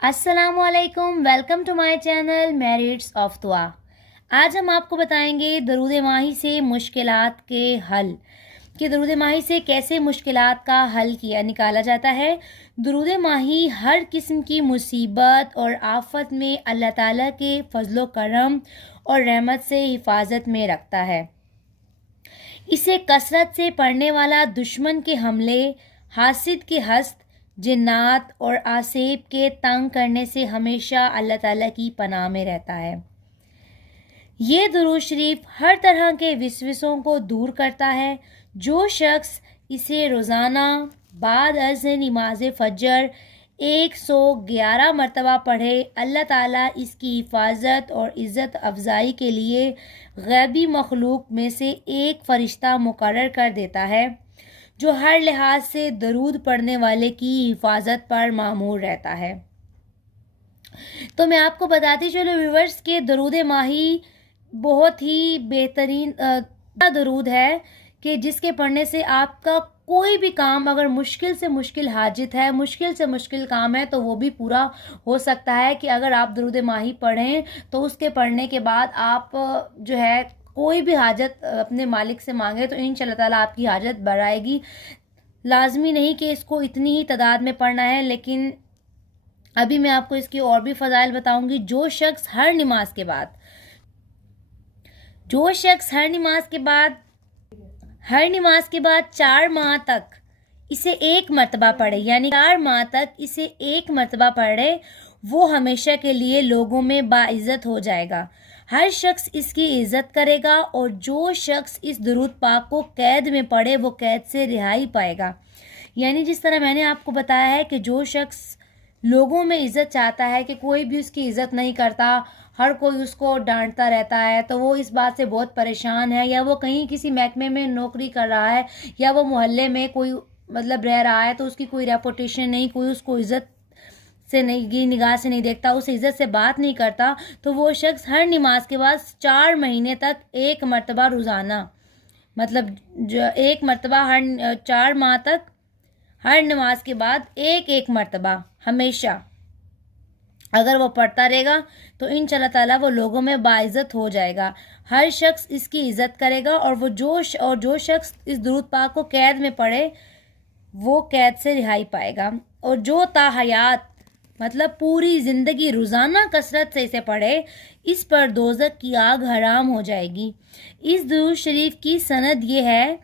अस्सलाम वालेकुम, welcome to my channel merits of दुआ। आज हम आपको बताएंगे दरूद माही से मुश्किलात के हल कि दरूद माही से कैसे मुश्किलात का हल निकाला जाता है। दरूद माही हर किस्म की मुसीबत और आफत में अल्लाह ताला के फजलो करम और रहमत से हिफाजत में रखता है। इसे कसरत से पढ़ने वाला दुश्मन के हमले, हासिद के हस्त, जिन्नात और आसेब के तंग करने से हमेशा अल्लाह ताला की पनाह में रहता है। ये दुरूद शरीफ हर तरह के विसविसों को दूर करता है। जो शख्स इसे रोज़ाना बाद अज़ नमाज फजर 111 मरतबा पढ़े, अल्लाह ताला इसकी हिफाजत और इज़्ज़त अफजाई के लिए गैबी मखलूक में से एक फ़रिश्ता मुकर्रर कर देता है जो हर लिहाज से दरूद पढ़ने वाले की हिफाजत पर मामूर रहता है। तो मैं आपको बताती चलो व्यूवर्स के दरूद माही बहुत ही बेहतरीन दरूद है कि जिसके पढ़ने से आपका कोई भी काम अगर मुश्किल से मुश्किल हाजित है, मुश्किल से मुश्किल काम है, तो वो भी पूरा हो सकता है। कि अगर आप दरूद माही पढ़ें तो उसके पढ़ने के बाद आप जो है कोई भी हाजत अपने मालिक से मांगे तो इंशाअल्लाह ताला आपकी हाजत बढ़ाएगी। लाजमी नहीं कि इसको इतनी ही तादाद में पढ़ना है, लेकिन अभी मैं आपको इसकी और भी फ़ज़ाइल बताऊंगी। जो शख्स हर नमाज के बाद 4 माह तक इसे एक मरतबा पढ़े, यानी 4 माह तक इसे एक मरतबा पढ़े, वो हमेशा के लिए लोगों में बाइज़्ज़त हो जाएगा। हर शख्स इसकी इज़्ज़त करेगा और जो शख्स इस दुरूद पाक को कैद में पढ़े वो कैद से रिहाई पाएगा। यानी जिस तरह मैंने आपको बताया है कि जो शख्स लोगों में इज़्ज़त चाहता है कि कोई भी उसकी इज़्ज़त नहीं करता, हर कोई उसको डांटता रहता है, तो वो इस बात से बहुत परेशान है, या वो कहीं किसी महकमे में नौकरी कर रहा है, या वो मोहल्ले में कोई रह रहा है, तो उसकी कोई रेपुटेशन नहीं, कोई उसको इज़्ज़त से नहीं, निगाह से नहीं देखता, उसे इज़्ज़त से बात नहीं करता, तो वो शख्स हर नमाज के बाद 4 महीने तक एक मरतबा रोज़ाना, जो एक मरतबा हर 4 माह तक हर नमाज के बाद एक मरतबा हमेशा अगर वो पढ़ता रहेगा तो इंशाअल्लाह ताला वो लोगों में बाइज़्ज़त हो जाएगा। हर शख्स इसकी इज़्ज़त करेगा और जो शख्स इस दुरूद पाक को कैद में पढ़े वो कैद से रिहाई पाएगा। और जो ताहयात पूरी ज़िंदगी रोज़ाना कसरत से इसे पढ़े, इस पर दोज़ख की आग हराम हो जाएगी। इस दुरूद शरीफ की सनद ये है,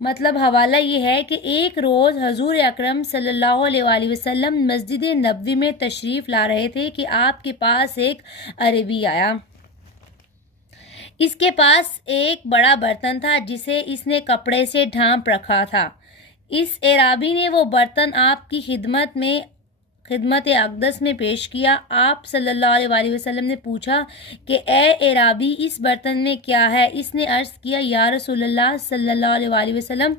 हवाला ये है कि एक रोज़ हजूर अकरम सल्लल्लाहु अलैहि वसल्लम मस्जिद नबवी में तशरीफ़ ला रहे थे कि आपके पास एक अरबी आया। इसके पास एक बड़ा बर्तन था जिसे इसने कपड़े से ढांप रखा था। इस एराबी ने वो बर्तन आपकी खिदमत अक़दस में पेश किया। आप सल्लल्लाहु अलैहि वसल्लम ने पूछा कि ए एराबी, इस बर्तन में क्या है? इसने अर्ज़ किया, या रसूलल्लाह सल्लल्लाहु अलैहि वसल्लम,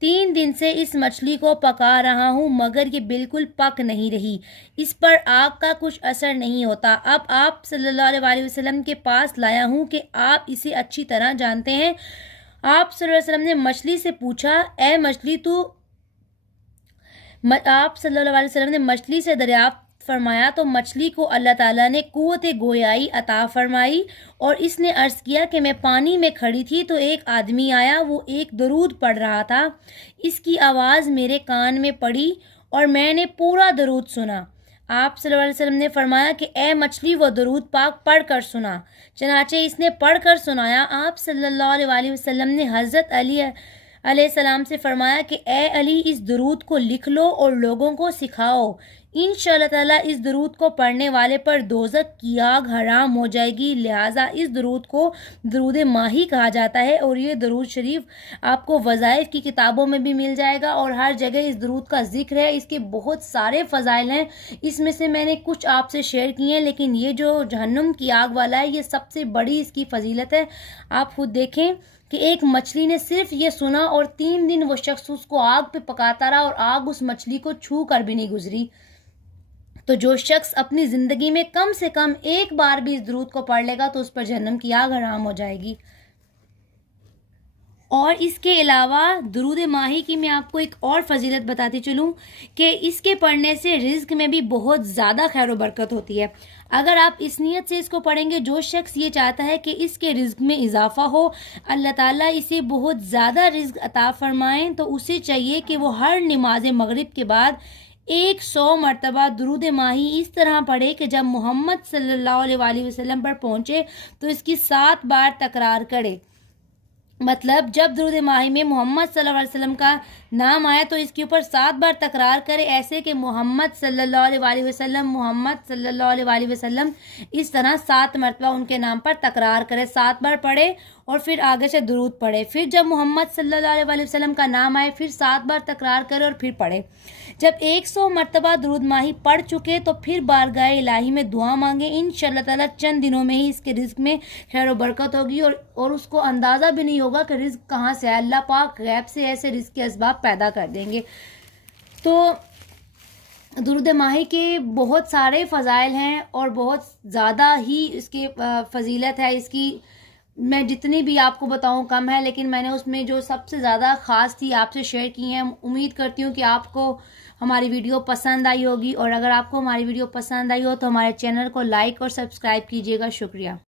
3 दिन से इस मछली को पका रहा हूँ मगर ये बिल्कुल पक नहीं रही, इस पर आग का कुछ असर नहीं होता। अब आप सल्लल्लाहु अलैहि वसल्लम के पास लाया हूँ कि आप इसे अच्छी तरह जानते हैं। आप सल्लल्लाहु अलैहि वसल्लम ने मछली से पूछा, ए मछली, आप सल्लल्लाहु अलैहि वसल्लम ने मछली से दरियाफ्त फरमाया तो मछली को अल्लाह ताला ने कुव्वत गोयाई अता फरमाई और इसने अर्ज़ किया कि मैं पानी में खड़ी थी तो एक आदमी आया, वो एक दरूद पढ़ रहा था। इसकी आवाज़ मेरे कान में पड़ी और मैंने पूरा दरूद सुना। आप सल्लल्लाहु अलैहि वसल्लम ने फरमाया कि ए मछली, वो दरूद पाक पढ़ कर सुना। चनाचे इसने पढ़ कर सुनाया। आप सल्लल्लाहु अलैहि वसल्लम ने हज़रत अली अलैहिस्सलाम से फरमाया कि ए अली, इस दरूद को लिख लो और लोगों को सिखाओ। इंशाअल्लाह ताला इस दरूद को पढ़ने वाले पर दोज़ख की आग हराम हो जाएगी। लिहाजा इस दरूद को दरूद माही कहा जाता है और ये दरूद शरीफ आपको वज़ाइफ की किताबों में भी मिल जाएगा और हर जगह इस दरूद का जिक्र है। इसके बहुत सारे फ़ज़ाइल हैं, इसमें से मैंने कुछ आपसे शेयर किए हैं, लेकिन ये जो जहन्नुम की आग वाला है, ये सबसे बड़ी इसकी फ़जीलत है। आप खुद देखें कि एक मछली ने सिर्फ ये सुना और 3 दिन वो शख्स उसको आग पे पकाता रहा और आग उस मछली को छू कर भी नहीं गुजरी। तो जो शख्स अपनी ज़िंदगी में कम से कम एक बार भी इस दरूद को पढ़ लेगा तो उस पर जहन्नम की आग हराम हो जाएगी। اور اس کے علاوہ درود ماہی کی میں آپ کو ایک اور فضیلت بتاتی چلوں کہ اس کے پڑھنے سے رزق میں بھی بہت زیادہ خیر و برکت ہوتی ہے. اگر آپ اس نیت سے اس کو پڑھیں گے، جو شخص یہ چاہتا ہے کہ اس کے رزق میں اضافہ ہو، اللہ تعالیٰ اسے بہت زیادہ رزق عطا فرمائیں، تو اسے چاہیے کہ وہ ہر نماز مغرب کے بعد 100 مرتبہ درود ماہی اس طرح پڑھے کہ جب محمد صلی اللہ علیہ وآلہ وسلم پر پہنچے تو اس کی 7 بار تکرار کرے. مطلب جب درود ماہی میں محمد صلی اللہ علیہ وسلم کا نام آیا تو اس کے اوپر 7 بار تکرار کرے، ایسے کہ محمد صلی اللہ علیہ وآلہ وسلم، محمد صلی اللہ علیہ وآلہ وسلم، اس طرح 7 مرتبہ ان کے نام پر تکرار کرے، 7 بار پڑھے اور پھر آگے سے درود پڑھے. پھر جب محمد صلی اللہ علیہ وآلہ وسلم کا نام آئے پھر 7 بار تکرار کرے اور پھر پڑھے. جب 100 مرتبہ درود ماہی پڑھ چکے تو پھر بارگاہ الہی میں دعا مانگے. انشاءاللہ تعالیٰ چند دنوں میں ہی اس کے رزق میں خیر و برکت ہوگی اور اس کو اندازہ بھی نہیں ہوگا کہ رزق کہاں سے ہے. اللہ پاک غیب سے ایسے رزق کے اسباب پیدا کر دیں گے. تو درود ماہی کے بہت سارے فضائل ہیں اور بہت زیادہ ہی اس کی فضیلت ہے. اس کی میں جتنی بھی آپ کو بتاؤں کم ہے، لیکن میں نے اس میں جو سب سے زیادہ خاص تھی آپ سے شیئر کی ہیں. امید کرتی ہوں کہ آپ کو ہماری ویڈیو پسند آئی ہوگی، اور اگر آپ کو ہماری ویڈیو پسند آئی ہو تو ہمارے چینل کو لائک اور سبسکرائب کیجیے گا. شکریہ.